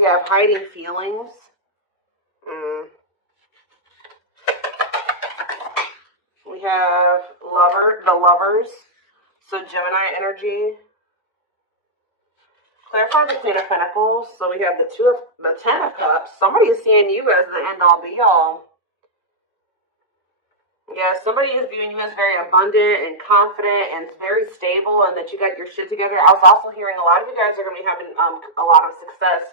We have hiding feelings. We have the lovers. So Gemini energy. Clarify the Queen of Pentacles. So we have the Ten of Cups. Somebody is seeing you as the end-all, be-all. Yeah, somebody is viewing you as very abundant and confident and very stable, and that you got your shit together. I was also hearing a lot of you guys are going to be having a lot of success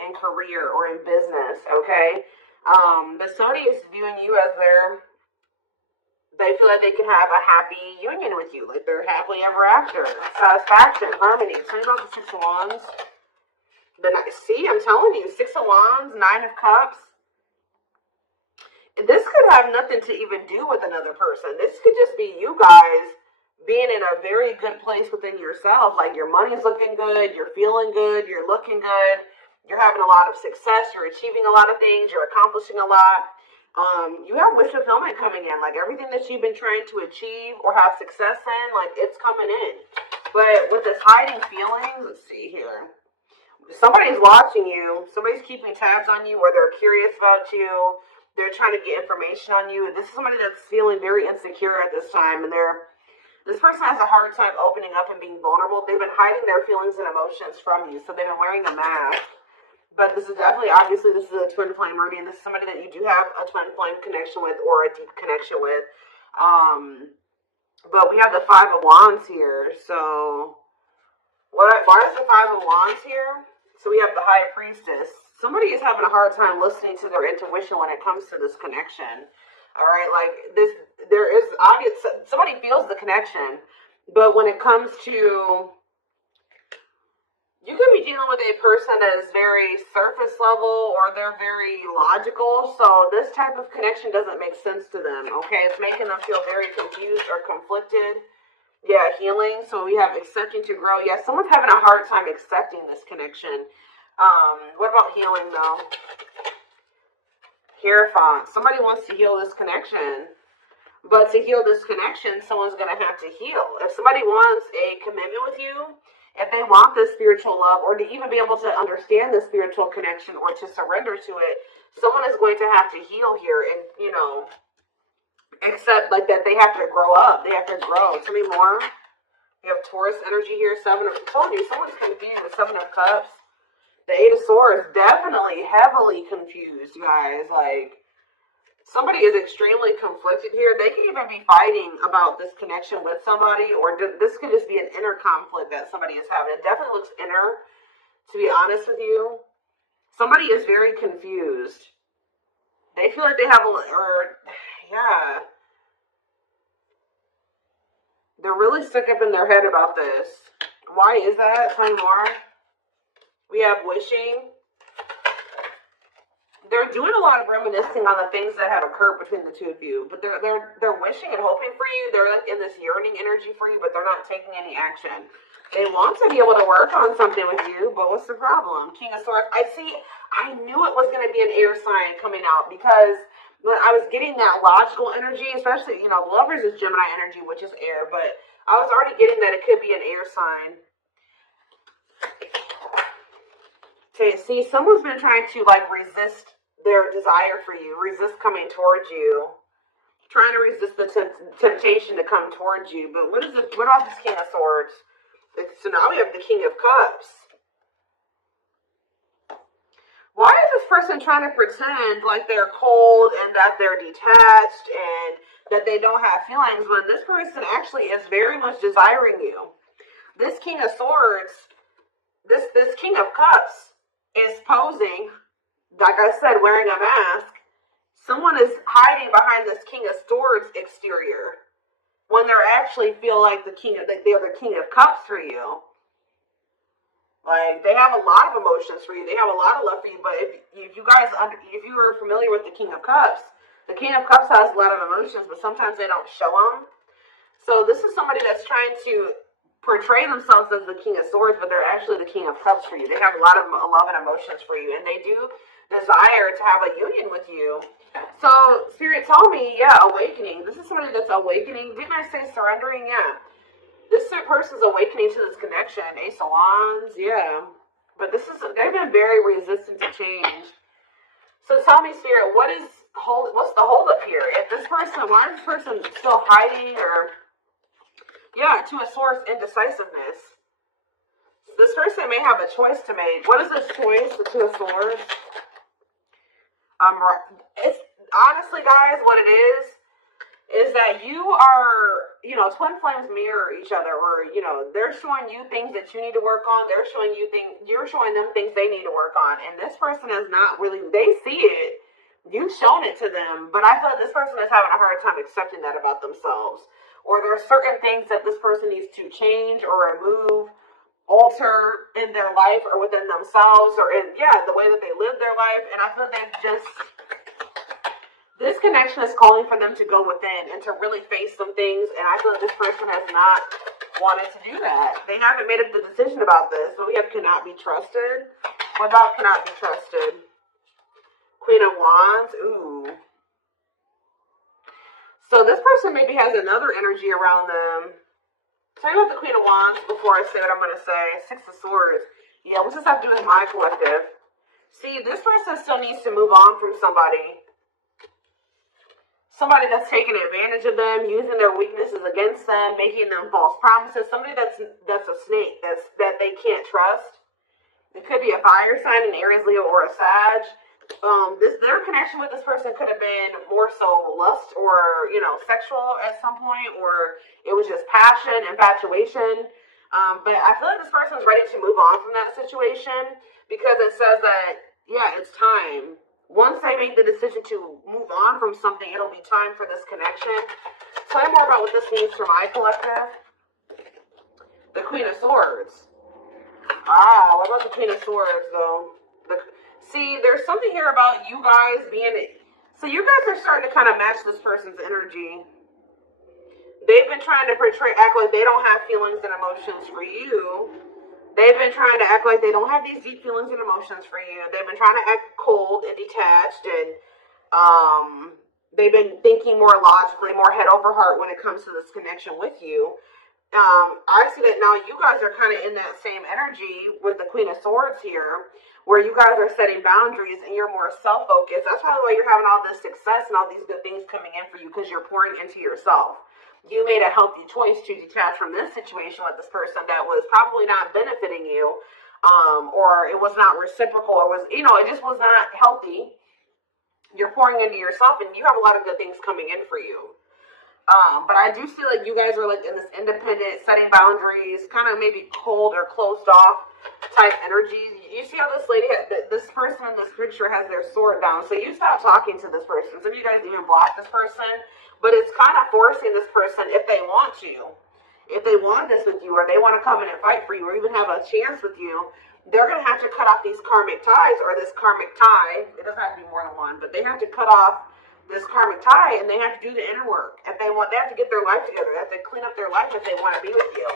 in career or in business, okay? But somebody is viewing you as they feel like they can have a happy union with you, like they're happily ever after. Satisfaction, harmony. Tell me about the Six of Wands. See, I'm telling you, Six of Wands, Nine of Cups. This could have nothing to even do with another person. This could just be you guys being in a very good place within yourself. Like your money's looking good, you're feeling good, you're looking good, you're having a lot of success, you're achieving a lot of things, you're accomplishing a lot. You have wish fulfillment coming in. Like everything that you've been trying to achieve or have success in, like it's coming in. But with this hiding feelings, let's see here. Somebody's watching you. Somebody's keeping tabs on you, or they're curious about you. They're trying to get information on you. This is somebody that's feeling very insecure at this time. And this person has a hard time opening up and being vulnerable. They've been hiding their feelings and emotions from you. So they've been wearing a mask. But this is definitely, obviously, this is a twin flame reading. This is somebody that you do have a twin flame connection with or a deep connection with. But we have the Five of Wands here. So why is the Five of Wands here? So we have the High Priestess. Somebody is having a hard time listening to their intuition when it comes to this connection. All right, like there is obvious, somebody feels the connection, but when it comes to, you could be dealing with a person that is very surface level or they're very logical. So this type of connection doesn't make sense to them. Okay, it's making them feel very confused or conflicted. Yeah, healing. So we have accepting to grow. Yeah, someone's having a hard time accepting this connection. What about healing though? Hierophant. Somebody wants to heal this connection. But to heal this connection, someone's going to have to heal. If somebody wants a commitment with you, if they want this spiritual love, or to even be able to understand the spiritual connection or to surrender to it, someone is going to have to heal here and, you know, accept like that they have to grow up. They have to grow. Tell me more. You have Taurus energy here. I told you, someone's confused with Seven of Cups. The Eight of Swords, definitely heavily confused, guys. Like, somebody is extremely conflicted here. They can even be fighting about this connection with somebody, or this could just be an inner conflict that somebody is having. It definitely looks inner, to be honest with you. Somebody is very confused. They feel like they have yeah. They're really stuck up in their head about this. Why is that? Tell me more. We have wishing. They're doing a lot of reminiscing on the things that have occurred between the two of you, but they're wishing and hoping for you. They're like in this yearning energy for you, but they're not taking any action. They want to be able to work on something with you, but what's the problem? King of Swords. I knew it was going to be an air sign coming out, because when I was getting that logical energy, especially, you know, Lovers is Gemini energy, which is air, but I was already getting that it could be an air sign. Okay, see, someone's been trying to, like, resist their desire for you, resist coming towards you, trying to resist the temptation to come towards you. But what about this King of Swords? So now we have the King of Cups. Why is this person trying to pretend like they're cold and that they're detached and that they don't have feelings when this person actually is very much desiring you? This King of Swords, this King of Cups is posing, like I said, wearing a mask. Someone is hiding behind this King of Swords exterior when they actually feel like they're the King of Cups for you. Like, they have a lot of emotions for you. They have a lot of love for you. But if you are familiar with the King of Cups has a lot of emotions, but sometimes they don't show them. So this is somebody that's trying to portray themselves as the King of Swords, but they're actually the King of Cups for you. They have a lot of love and emotions for you, and they do desire to have a union with you. So, Spirit told me, yeah, awakening. This is somebody that's awakening. Didn't I say surrendering? Yeah. This person's awakening to this connection. Ace of Wands, yeah. But they've been very resistant to change. So tell me, Spirit, what's the holdup here? If this person, why is this person still hiding, or, yeah, Two of Swords, indecisiveness. This person may have a choice to make. What is this choice, the Two of Swords? It's honestly, guys, what it is that you are, twin flames mirror each other, or, they're showing you things that you need to work on. They're showing you things, you're showing them things they need to work on. And this person is not really, they see it. You've shown it to them, but I feel like this person is having a hard time accepting that about themselves. Or there are certain things that this person needs to change or remove, alter in their life or within themselves, or in, the way that they live their life. And I feel like this connection is calling for them to go within and to really face some things, and I feel like this person has not wanted to do that. They haven't made the decision about this. So we have cannot be trusted. What about cannot be trusted? Queen of Wands. Ooh. So this person maybe has another energy around them. Tell me about the Queen of Wands before I say what I'm going to say. Six of Swords. Yeah, what's this have to do with my collective? See, this person still needs to move on from somebody. Somebody that's taking advantage of them, using their weaknesses against them, making them false promises. Somebody that's a snake, that they can't trust. It could be a fire sign, an Aries, Leo, or a Sag. Their connection with this person could have been more so lust or, sexual at some point, or it was just passion, infatuation. But I feel like this person is ready to move on from that situation, because it says that, it's time. Once they make the decision to move on from something, it'll be time for this connection. Tell me more about what this means for my collective. The Queen of Swords. What about the Queen of Swords, though? See, there's something here about you guys being... So you guys are starting to kind of match this person's energy. They've been trying to act like they don't have feelings and emotions for you. They've been trying to act like they don't have these deep feelings and emotions for you. They've been trying to act cold and detached, and they've been thinking more logically, more head over heart when it comes to this connection with you. I see that now you guys are kind of in that same energy with the Queen of Swords here, where you guys are setting boundaries and you're more self-focused. That's probably why you're having all this success and all these good things coming in for you, because you're pouring into yourself. You made a healthy choice to detach from this situation with this person that was probably not benefiting you, or it was not reciprocal, or was, it just was not healthy. You're pouring into yourself, and you have a lot of good things coming in for you. But I do feel like you guys are like in this independent, setting boundaries, kind of maybe cold or closed off type energy. You see how this lady, this person in this picture has their sword down. So you stop talking to this person. Some of you guys even block this person. But it's kind of forcing this person, if they want to, if they want this with you, or they want to come in and fight for you, or even have a chance with you, they're going to have to cut off these karmic ties, or this karmic tie. It doesn't have to be more than one, but they have to cut off this karmic tie, and they have to do the inner work. If they have to get their life together. They have to clean up their life if they want to be with you.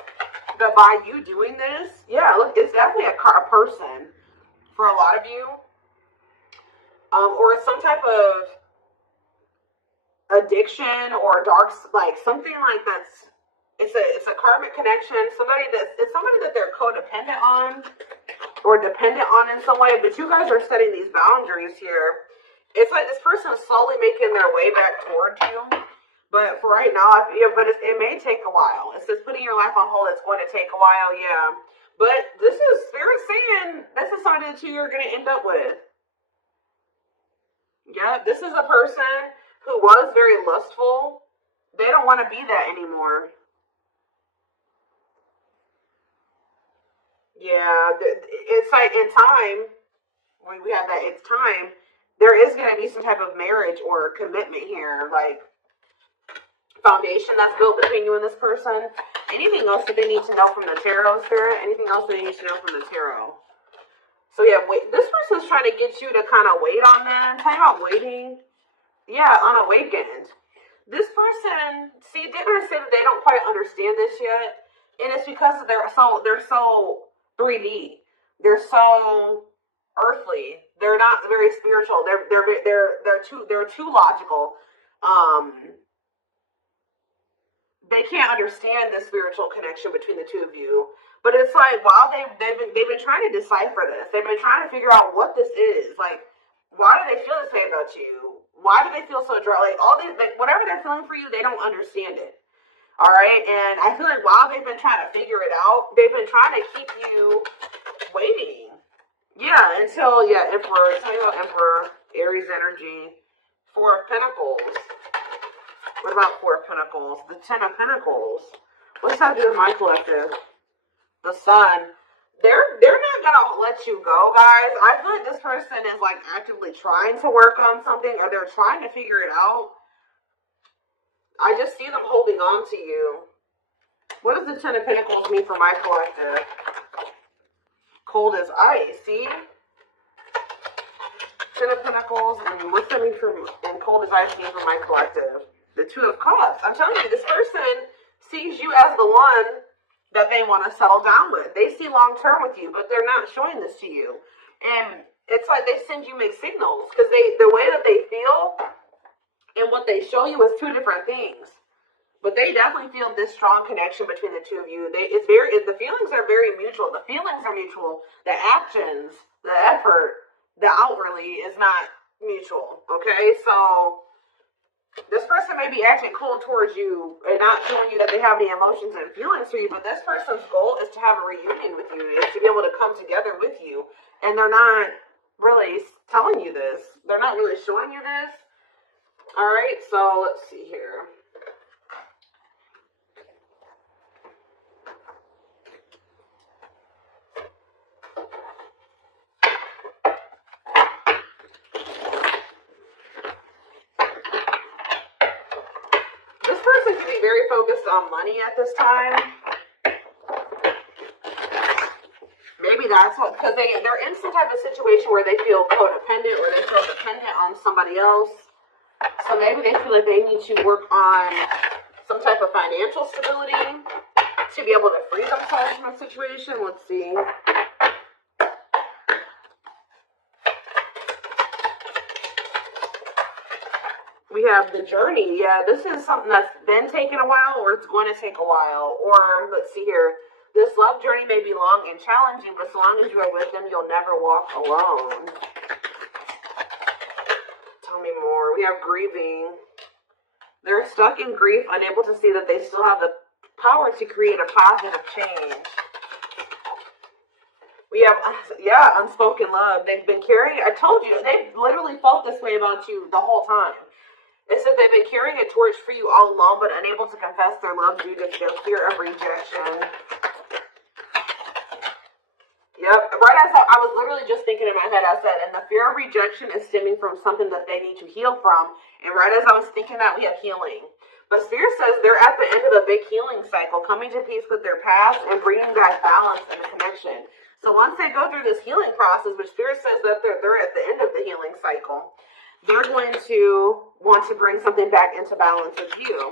But by you doing this, look, it's definitely a person for a lot of you, or some type of addiction or dark, like something like that's, it's a karmic connection. It's somebody that they're codependent on or dependent on in some way. But you guys are setting these boundaries here. It's like this person is slowly making their way back towards you. But for right now, it may take a while. It says putting your life on hold. It's going to take a while, yeah. But this is Spirit saying this is something that you're going to end up with. Yeah, this is a person who was very lustful. They don't want to be that anymore. Yeah, it's like in time, when we have that, it's time, there is going to be some type of marriage or commitment here, like foundation that's built between you and this person. Anything else that they need to know from the tarot, Spirit? Anything else they need to know from the tarot? So yeah, this person's trying to get you to kind of wait on them. Tell you about waiting. Yeah, unawakened. This person, see, didn't I say that they don't quite understand this yet? And it's because they're so 3D. They're so earthly. They're not very spiritual. They're too logical. They can't understand the spiritual connection between the two of you. But it's like, while they've been trying to decipher this, they've been trying to figure out what this is. Like, why do they feel this way about you? Why do they feel so dry? Like, all these, like, whatever they're feeling for you, they don't understand it. All right, and I feel like while they've been trying to figure it out, they've been trying to keep you waiting. Yeah, until, Emperor, talking about Emperor, Aries energy, Four of Pentacles. What about Four of Pentacles? The Ten of Pentacles. What's that do with my collective? The Sun. They're not gonna let you go, guys. I feel like this person is like actively trying to work on something, or they're trying to figure it out. I just see them holding on to you. What does the Ten of Pentacles mean for my collective? Cold as ice, see? Ten of Pentacles, and what's that mean for, and cold as ice mean for my collective? The Two of Cups. I'm telling you, this person sees you as the one that they want to settle down with. They see long term with you, but they're not showing this to you. And it's like they send you mixed signals, because the way that they feel and what they show you is two different things. But they definitely feel this strong connection between the two of you. The feelings are very mutual. The feelings are mutual. The actions, the effort, the outwardly is not mutual. Okay, so this person may be acting cold towards you and not showing you that they have any emotions and feelings for you, but this person's goal is to have a reunion with you, is to be able to come together with you. And they're not really telling you this. They're not really showing you this. All right, so let's see here. This person can be very focused on money at this time. Maybe that's what, because they're in some type of situation where they feel codependent, or they feel dependent on somebody else. So maybe they feel like they need to work on some type of financial stability to be able to free themselves from a situation. Let's see. We have the journey. Yeah, this is something that's been taking a while, or it's going to take a while. Or, let's see here. This love journey may be long and challenging, but so long as you are with them, you'll never walk alone. Tell me more. We have grieving. They're stuck in grief, unable to see that they still have the power to create a positive change. We have, unspoken love. They've been carrying, I told you, they've literally felt this way about you the whole time. It said they've been carrying a torch for you all along, but unable to confess their love due to their fear of rejection. Yep, right as I was literally just thinking in my head, I said, and the fear of rejection is stemming from something that they need to heal from. And right as I was thinking that, we have healing. But Spirit says they're at the end of a big healing cycle, coming to peace with their past and bringing back balance and a connection. So once they go through this healing process, which Spirit says that they're at the end of the healing cycle, they're going to want to bring something back into balance with you.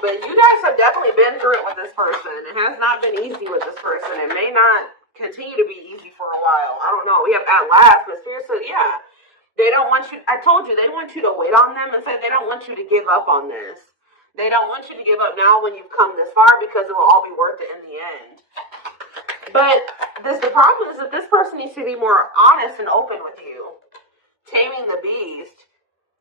But you guys have definitely been through it with this person. It has not been easy with this person. It may not continue to be easy for a while. I don't know. We have at last, but Spirit said, yeah, they don't want you. I told you, they want you to wait on them and say they don't want you to give up on this. They don't want you to give up now when you've come this far, because it will all be worth it in the end. But the problem is that this person needs to be more honest and open with you. Taming the beast.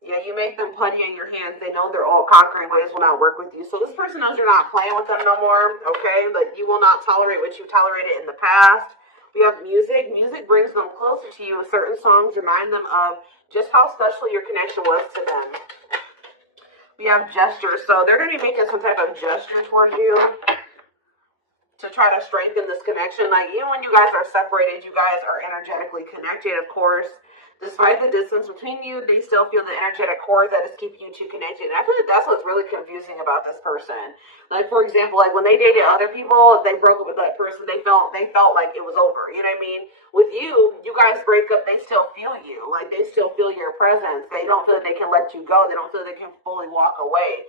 Yeah, you make them putty in your hands. They know their all conquering ways will not work with you. So this person knows you're not playing with them no more, okay? That you will not tolerate what you tolerated in the past. We have music. Music brings them closer to you. Certain songs remind them of just how special your connection was to them. We have gestures. So they're going to be making some type of gesture towards you to try to strengthen this connection. Like, even when you guys are separated, you guys are energetically connected, of course. Despite the distance between you, they still feel the energetic cord that is keeping you two connected. And I feel like that's what's really confusing about this person. Like, for example, like when they dated other people, they broke up with that person, they felt like it was over. You know what I mean? With you, you guys break up, they still feel you. Like, they still feel your presence. They don't feel that they can let you go. They don't feel they can fully walk away.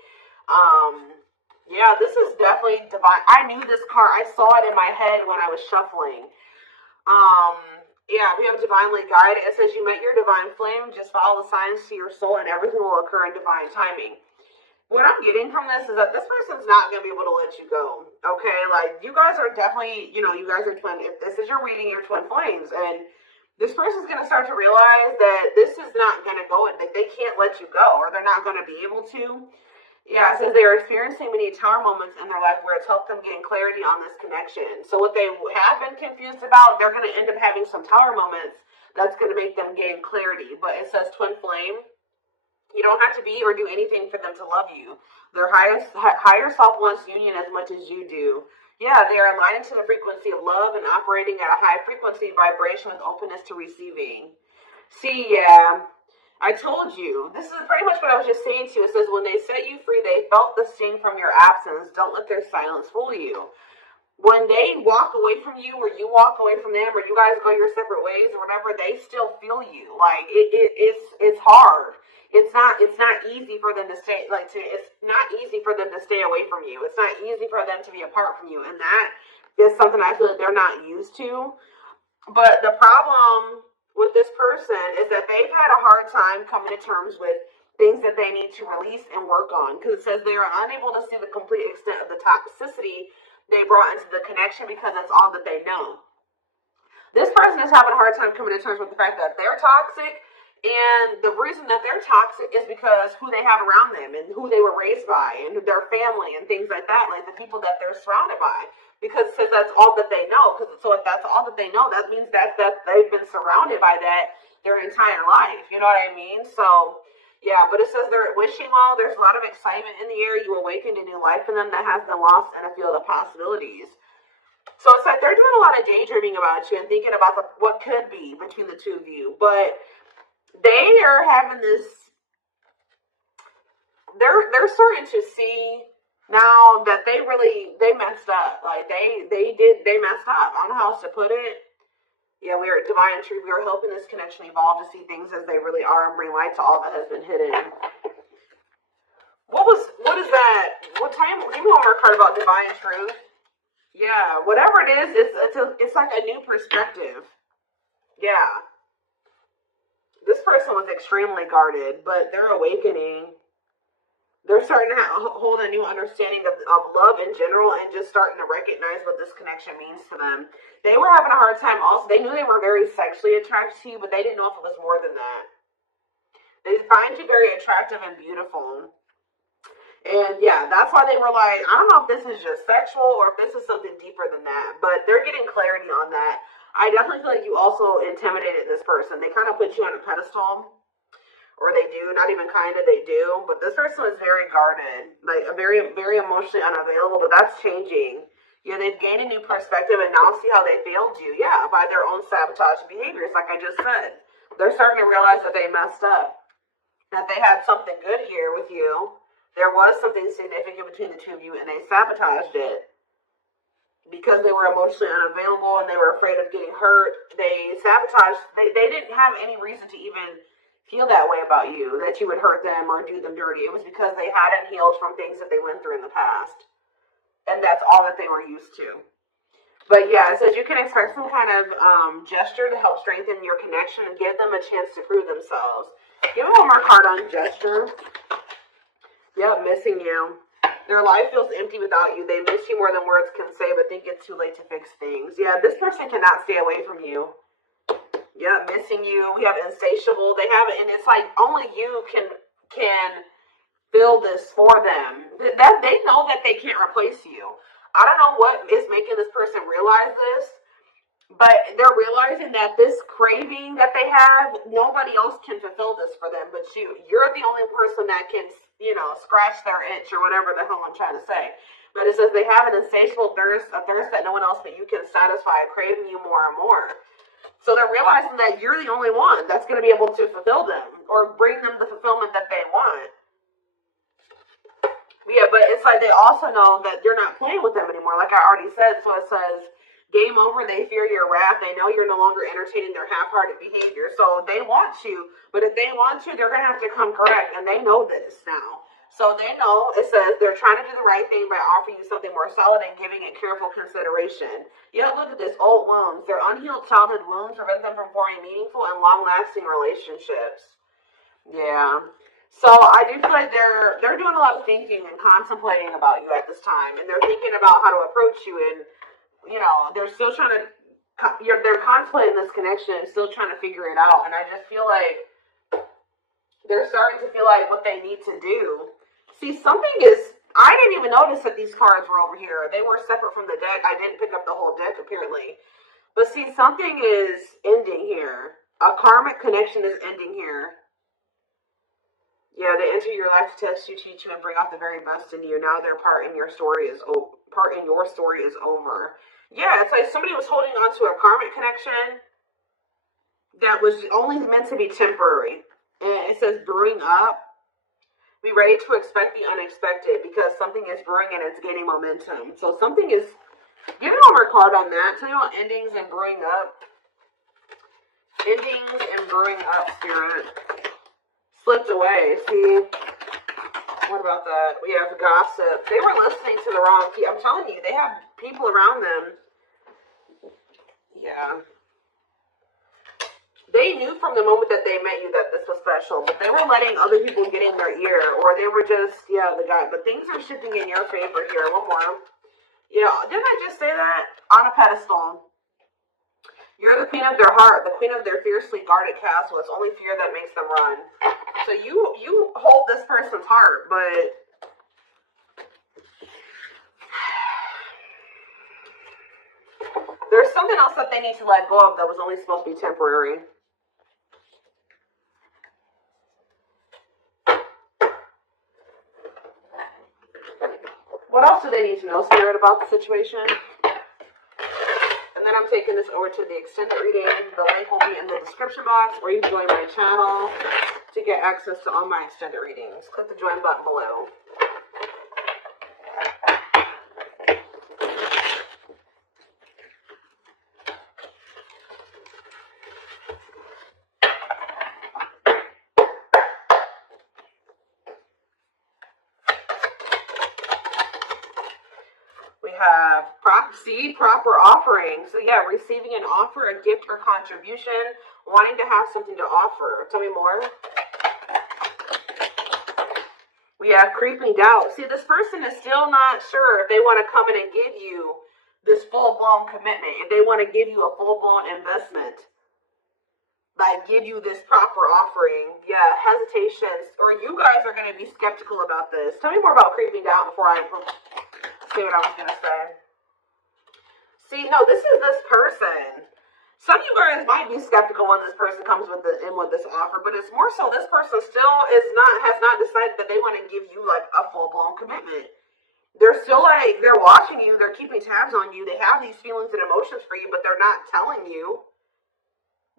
Yeah, this is definitely divine. I knew this card. I saw it in my head when I was shuffling. Yeah, we have divinely guided. It says you met your divine flame. Just follow the signs to your soul and everything will occur in divine timing. What I'm getting from this is that this person's not going to be able to let you go. Okay, like you guys are definitely, you know, you guys are twin. If this is your reading, you're twin flames, and this person's going to start to realize that this is not going to go, that they can't let you go, or they're not going to be able to. Yeah, since they're experiencing many tower moments in their life where it's helped them gain clarity on this connection. So what they have been confused about, they're going to end up having some tower moments that's going to make them gain clarity. But it says twin flame. You don't have to be or do anything for them to love you. Their higher self wants union as much as you do. Yeah, they are aligning to the frequency of love and operating at a high frequency vibration with openness to receiving. See, yeah, I told you. This is pretty much what I was just saying to you. It says, when they set you free, they felt the sting from your absence. Don't let their silence fool you. When they walk away from you, or you walk away from them, or you guys go your separate ways or whatever, they still feel you. Like, it's hard. It's not easy for them to stay, it's not easy for them to stay away from you. It's not easy for them to be apart from you. And that is something I feel that they're not used to. But the problem with this person is that they've had a hard time coming to terms with things that they need to release and work on. Because it says they are unable to see the complete extent of the toxicity they brought into the connection because that's all that they know. This person is having a hard time coming to terms with the fact that they're toxic. And the reason that they're toxic is because who they have around them and who they were raised by and their family and things like that, like the people that they're surrounded by. Because it says that's all that they know. So if that's all that they know, that means that they've been surrounded by that their entire life. You know what I mean? So, yeah, but it says they're wishing well. There's a lot of excitement in the air. You awakened a new life in them that has been lost in a field of possibilities. So it's like they're doing a lot of daydreaming about you and thinking about what could be between the two of you. But they are having this, they're starting to see now that they messed up. Like they messed up. I don't know how else to put it. Yeah, we are at divine truth. We are helping this connection evolve to see things as they really are and bring light to all that has been hidden. What is that? What time? Give me one more card about divine truth. Yeah, whatever it is, it's like a new perspective. Yeah. This person was extremely guarded, but they're awakening. They're starting to hold a new understanding of love in general and just starting to recognize what this connection means to them. They were having a hard time also. They knew they were very sexually attracted to you, but they didn't know if it was more than that. They find you very attractive and beautiful. And yeah, that's why they were like, I don't know if this is just sexual or if this is something deeper than that, but they're getting clarity on that. I definitely feel like you also intimidated this person. They kind of put you on a pedestal, or they do, not even kind of, they do. But this person is very guarded, like a very, very emotionally unavailable, but that's changing. Yeah, they've gained a new perspective and now see how they failed you. Yeah, by their own sabotage behaviors, like I just said. They're starting to realize that they messed up, that they had something good here with you. There was something significant between the two of you and they sabotaged it. Because they were emotionally unavailable and they were afraid of getting hurt, they sabotaged. They didn't have any reason to even feel that way about you, that you would hurt them or do them dirty. It was because they hadn't healed from things that they went through in the past. And that's all that they were used to. But yeah, it says you can expect some kind of gesture to help strengthen your connection and give them a chance to prove themselves. Give me one more card on gesture. Yeah, missing you. Their life feels empty without you. They miss you more than words can say, but think it's too late to fix things. Yeah, this person cannot stay away from you. Yeah, missing you. We have insatiable. They have it, and it's like only you can fill this for them. That they know that they can't replace you. I don't know what is making this person realize this, but they're realizing that this craving that they have, nobody else can fulfill this for them but you. You're the only person that can, scratch their itch or whatever the hell I'm trying to say. But it says they have an insatiable thirst, a thirst that no one else but you can satisfy, craving you more and more. So they're realizing that you're the only one that's going to be able to fulfill them or bring them the fulfillment that they want. Yeah, but it's like they also know that you're not playing with them anymore, like I already said. So it says, game over, they fear your wrath. They know you're no longer entertaining their half-hearted behavior. So they want you, but if they want you, they're going to have to come correct, and they know this now. So they know, it says, they're trying to do the right thing by offering you something more solid and giving it careful consideration. Yeah, look at this, old wounds. Their unhealed childhood wounds prevent them from forming meaningful and long-lasting relationships. Yeah. So I do feel like they're doing a lot of thinking and contemplating about you at this time, and they're thinking about how to approach you, and they're still trying to. They're contemplating this connection, and still trying to figure it out, and I just feel like they're starting to feel like what they need to do. See, something is. I didn't even notice that these cards were over here. They were separate from the deck. I didn't pick up the whole deck apparently, but see, something is ending here. A karmic connection is ending here. Yeah, they enter your life to test you, teach you, and bring out the very best in you. Now their part in your story is over. Yeah, it's like somebody was holding on to a karmic connection that was only meant to be temporary. And it says brewing up. Be ready to expect the unexpected because something is brewing and it's gaining momentum. So something is. Give me one more card on that. Tell me about endings and brewing up. Endings and brewing up, Spirit. Slipped away. See, what about that? We have gossip. They were listening to the wrong people. I'm telling you, they have people around them. Yeah. They knew from the moment that they met you that this was special, but they were letting other people get in their ear, or they were just, the guy. But things are shifting in your favor here. One more. Yeah, didn't I just say that? On a pedestal. You're the queen of their heart, the queen of their fiercely guarded castle. It's only fear that makes them run. So you hold this person's heart, but there's something else that they need to let go of that was only supposed to be temporary. What else do they need to know, Spirit, about the situation? And then I'm taking this over to the extended reading. The link will be in the description box, or you can join my channel to get access to all my extended readings. Click the join button below. Have proper offering. So yeah, receiving an offer, a gift, or contribution, wanting to have something to offer. Tell me more. We have creeping doubt. See, this person is still not sure if they want to come in and give you this full-blown commitment, if they want to give you a full-blown investment, like give you this proper offering. Yeah, hesitations, or you guys are going to be skeptical about this. Tell me more about creeping doubt before I say what I was going to say. See, no, this is this person. Some of you guys might be skeptical when this person comes with this offer, but it's more so this person still has not decided that they want to give you like a full-blown commitment. They're still like, they're watching you, they're keeping tabs on you, they have these feelings and emotions for you, but they're not telling you.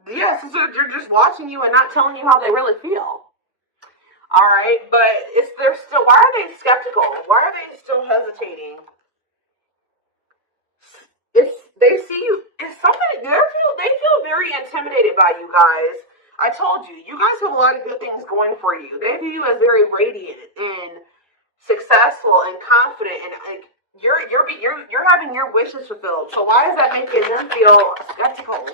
Yes, so they're just watching you and not telling you how they really feel. All right, but they're still. Why are they skeptical? Why are they still hesitating? They see you. It's something. They feel very intimidated by you guys. I told you, you guys have a lot of good things going for you. They view you as very radiant and successful and confident, and like you're having your wishes fulfilled. So why is that making them feel skeptical?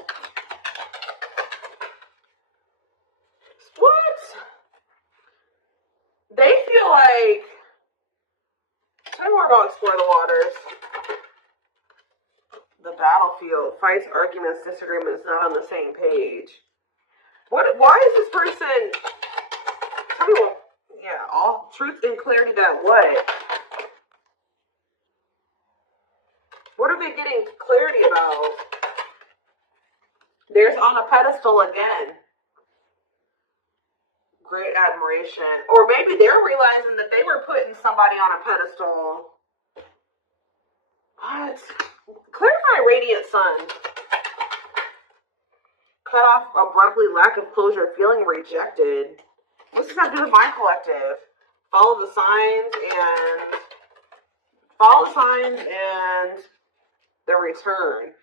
What? They feel like. Tell me more about Explore the Waters. The battlefield. Fights, arguments, disagreements, not on the same page. Why is this person... Tell me what... Yeah, all truth and clarity that what? What are they getting clarity about? There's on a pedestal again. Great admiration. Or maybe they're realizing that they were putting somebody on a pedestal. What? Clarify radiant sun. Cut off abruptly, lack of closure, feeling rejected. What's this have to do with my collective? Follow the signs and the return.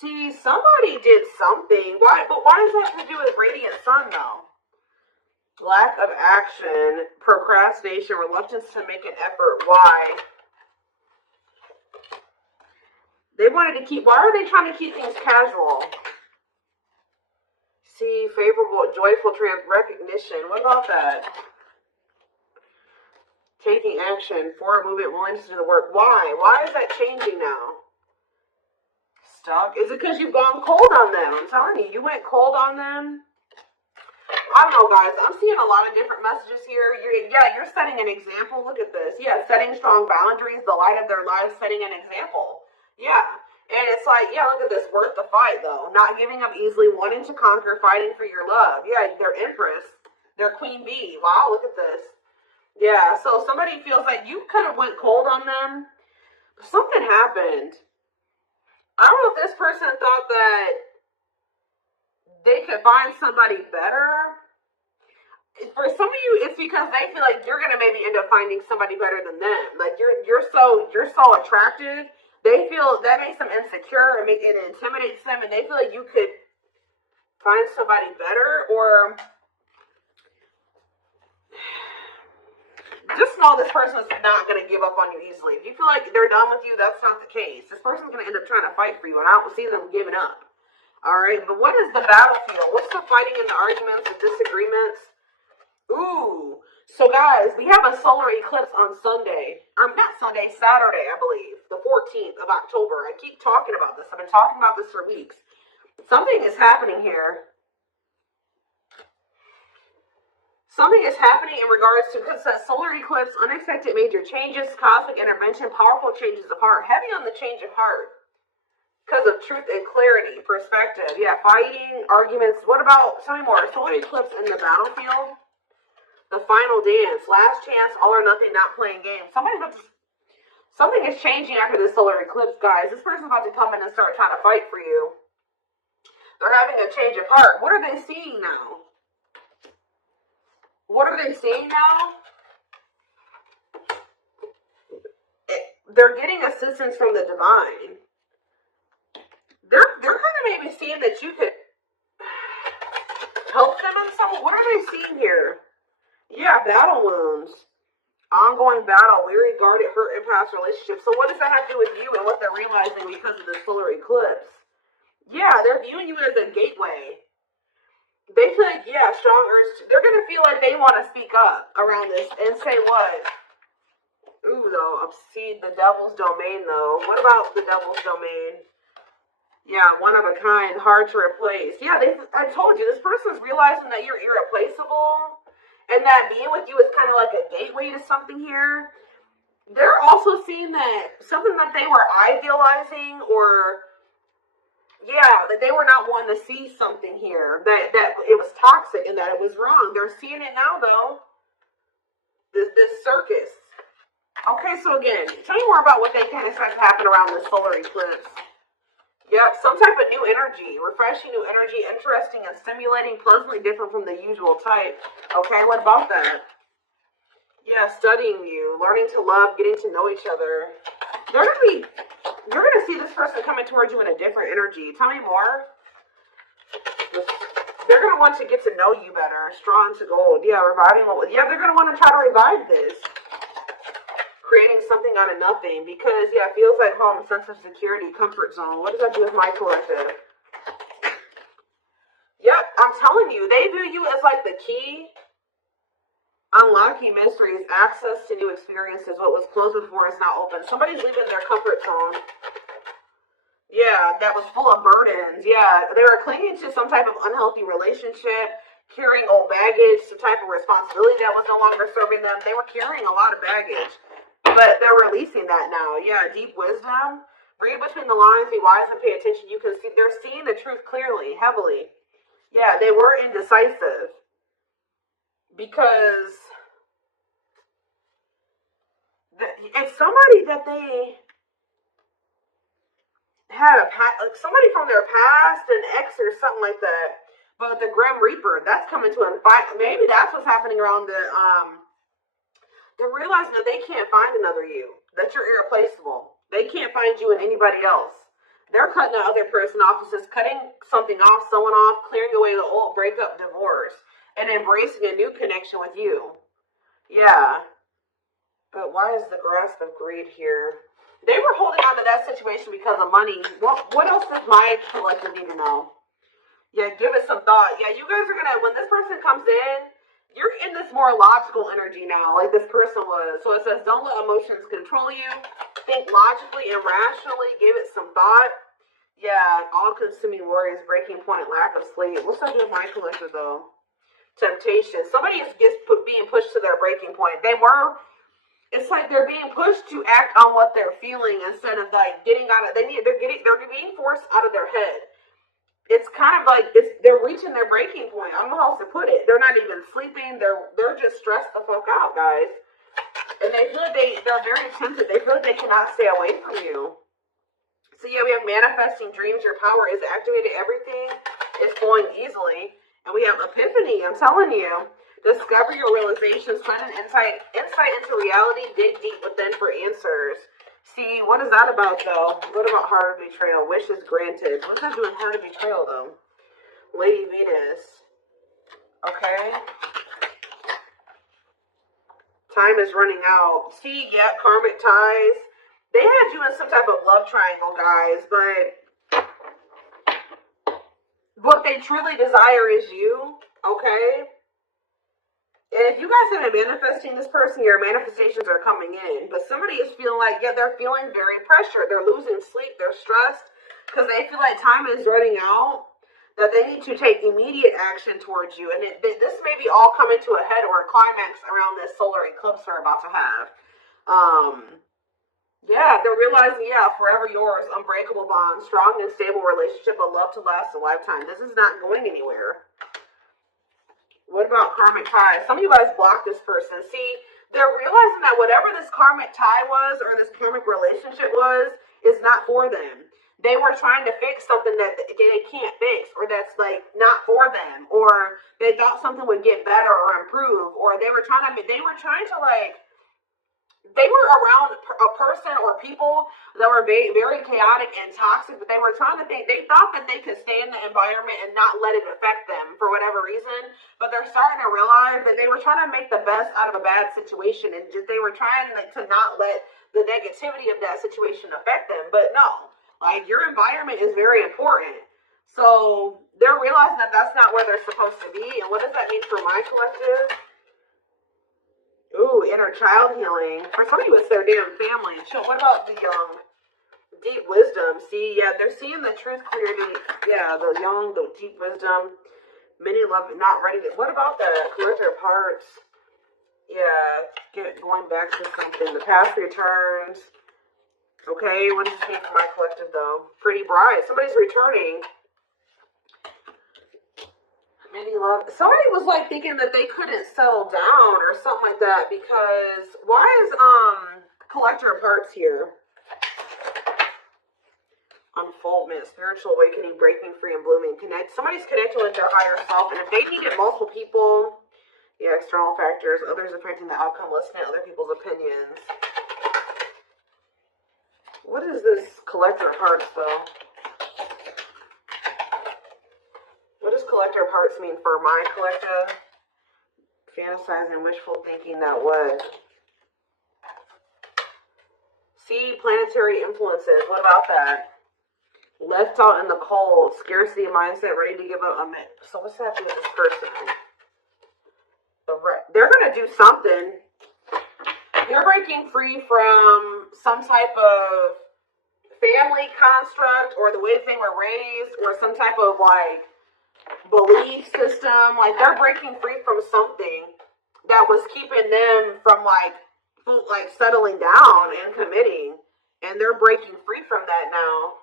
See, somebody did something. But why does that have to do with radiant sun though? Lack of action, procrastination, reluctance to make an effort. Why? They wanted to keep, why are they trying to keep things casual? See, favorable, joyful recognition. What about that? Taking action, forward movement, willing to do the work. Why? Why is that changing now? Stuck? Is it because you've gone cold on them? I'm telling you, you went cold on them. I don't know, guys. I'm seeing a lot of different messages here. You're setting an example. Look at this. Yeah, setting strong boundaries, the light of their lives, setting an example. Yeah. And it's like, yeah, look at this. Worth the fight, though. Not giving up easily, wanting to conquer, fighting for your love. Yeah, their empress, their queen bee. Wow, look at this. Yeah, so somebody feels like you could have went cold on them. Something happened. I don't know if this person thought that they could find somebody better. For some of you, it's because they feel like you're gonna maybe end up finding somebody better than them. Like you're so attractive. They feel that makes them insecure, and it intimidates them, and they feel like you could find somebody better. Or just know this person is not gonna give up on you easily. If you feel like they're done with you, that's not the case. This person's gonna end up trying to fight for you, and I don't see them giving up. All right, but what is the battlefield? What's the fighting and the arguments and disagreements? Ooh, so guys, we have a solar eclipse on Sunday. Not Sunday, Saturday, I believe. The 14th of October. I keep talking about this. I've been talking about this for weeks. Something is happening here. Something is happening in regards to, because it says solar eclipse, unexpected major changes, cosmic intervention, powerful changes of heart. Heavy on the change of heart. Because of truth and clarity, perspective. Yeah, fighting, arguments. What about, tell me more, solar eclipse in the battlefield? The final dance, last chance, all or nothing, not playing games. Something is changing after this solar eclipse, guys. This person's about to come in and start trying to fight for you. They're having a change of heart. What are they seeing now? What are they seeing now? They're getting assistance from the divine. They're kind of maybe seeing that you could help them in some. What are they seeing here? Yeah, battle wounds. Ongoing battle, weary, guarded, hurt, and past relationships. So what does that have to do with you and what they're realizing because of the solar eclipse? Yeah, they're viewing you as a gateway. They feel like, yeah, strong urge. They're going to feel like they want to speak up around this and say what? Ooh, though, see the devil's domain, though. What about the devil's domain? Yeah, one of a kind, hard to replace. Yeah, I told you, this person's realizing that you're irreplaceable. And that being with you is kind of like a gateway to something here. They're also seeing that something that they were idealizing, or yeah, that they were not wanting to see something here. That it was toxic and that it was wrong. They're seeing it now, though. This circus. Okay, so again, tell me more about what they can expect to happen around this solar eclipse. Yep, some type of new energy, refreshing new energy, interesting and stimulating, pleasantly different from the usual type. Okay, what about that? Yeah, studying you, learning to love, getting to know each other. You're gonna see this person coming towards you in a different energy. Tell me more. They're gonna want to get to know you better. Straw into gold. Yeah, reviving. Yeah, they're gonna want to try to revive this. Creating something out of nothing, because yeah, it feels like home, sense of security, comfort zone. What does that do with my collective? Yep, I'm telling you, they view you as like the key, unlocking mysteries, access to new experiences. What was closed before is now open. Somebody's leaving their comfort zone. Yeah, that was full of burdens. Yeah, they were clinging to some type of unhealthy relationship, carrying old baggage, some type of responsibility that was no longer serving them. They were carrying a lot of baggage. But they're releasing that now. Yeah, deep wisdom. Read between the lines, be wise and pay attention. You can see, they're seeing the truth clearly, heavily. Yeah, they were indecisive. Because it's somebody that they had somebody from their past, an ex or something like that. But the Grim Reaper, that's coming to an fight. Maybe that's what's happening around the they're realizing that they can't find another you, that you're irreplaceable. They can't find you in anybody else. They're cutting the other person off, just cutting something off, someone off, clearing away the old breakup, divorce, and embracing a new connection with you. Yeah. But why is the grasp of greed here? They were holding on to that situation because of money. What else does my collective need to know? Yeah, give it some thought. Yeah, you guys are going to, when this person comes in, you're in this more logical energy now, like this person was. So it says, don't let emotions control you. Think logically and rationally. Give it some thought. Yeah, all-consuming worries, breaking point, lack of sleep. What's that do with my collector, though? Temptation. Somebody is being pushed to their breaking point. It's like they're being pushed to act on what they're feeling instead of like getting out of. They're being forced out of their head. It's kind of like they're reaching their breaking point. I don't know how else to put it. They're not even sleeping. They're just stressed the fuck out, guys. And they feel like they're very tempted. They feel like they cannot stay away from you. So yeah, we have manifesting dreams. Your power is activated. Everything is flowing easily. And we have epiphany. I'm telling you. Discover your realizations. Find an insight into reality. Dig deep within for answers. See, what is that about, though? What about heart of betrayal? Wishes granted. What's that doing heart of betrayal, though? Lady Venus. Okay. Time is running out. See, yeah, karmic ties. They had you in some type of love triangle, guys, but what they truly desire is you, okay? And if you guys have been manifesting this person, your manifestations are coming in. But somebody is feeling like, yeah, they're feeling very pressured. They're losing sleep. They're stressed because they feel like time is running out, that they need to take immediate action towards you. And this may be all coming to a head or a climax around this solar eclipse we're about to have. Yeah, they're realizing, yeah, forever yours, unbreakable bond, strong and stable relationship, a love to last a lifetime. This is not going anywhere. What about karmic ties? Some of you guys blocked this person. See, they're realizing that whatever this karmic tie was or this karmic relationship was is not for them. They were trying to fix something that they can't fix, or that's like not for them, or they thought something would get better or improve, or they were trying to like. They were around a person or people that were very, very chaotic and toxic, but they were trying to think, they thought that they could stay in the environment and not let it affect them for whatever reason, but they're starting to realize that they were trying to make the best out of a bad situation, and just they were trying to not let the negativity of that situation affect them. But no, like, your environment is very important. So they're realizing that that's not where they're supposed to be. And what does that mean for my collective? Ooh, inner child healing. For some of you, it's their damn family. So what about the deep wisdom? See, yeah, they're seeing the truth clearly. Yeah, the young, the deep wisdom. Many love it, not ready to. What about the collector of hearts? Yeah, going back to something. The past returns. Okay, what does this mean for my collective, though? Pretty bride. Somebody's returning. Love. Somebody was like thinking that they couldn't settle down or something like that, because why is collector of hearts here? Unfoldment, spiritual awakening, breaking free and blooming. Somebody's connecting with their higher self, and if they needed multiple people, yeah, external factors, others affecting the outcome, listening to other people's opinions. What is this collector of hearts, though? What does collector of hearts mean for my collective? Fantasizing, wishful thinking, that what? See, planetary influences. What about that? Left out in the cold, scarcity mindset, ready to give up. So what's happening with this person? They're going to do something. They're breaking free from some type of family construct, or the way they were raised, or some type of like belief system. Like, they're breaking free from something that was keeping them from like settling down and committing, and they're breaking free from that now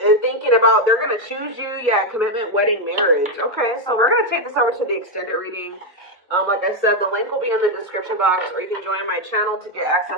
and thinking about they're going to choose you. Yeah, commitment, wedding, marriage. Okay, so we're going to take this over to the extended reading. Like I said, the link will be in the description box, or you can join my channel to get access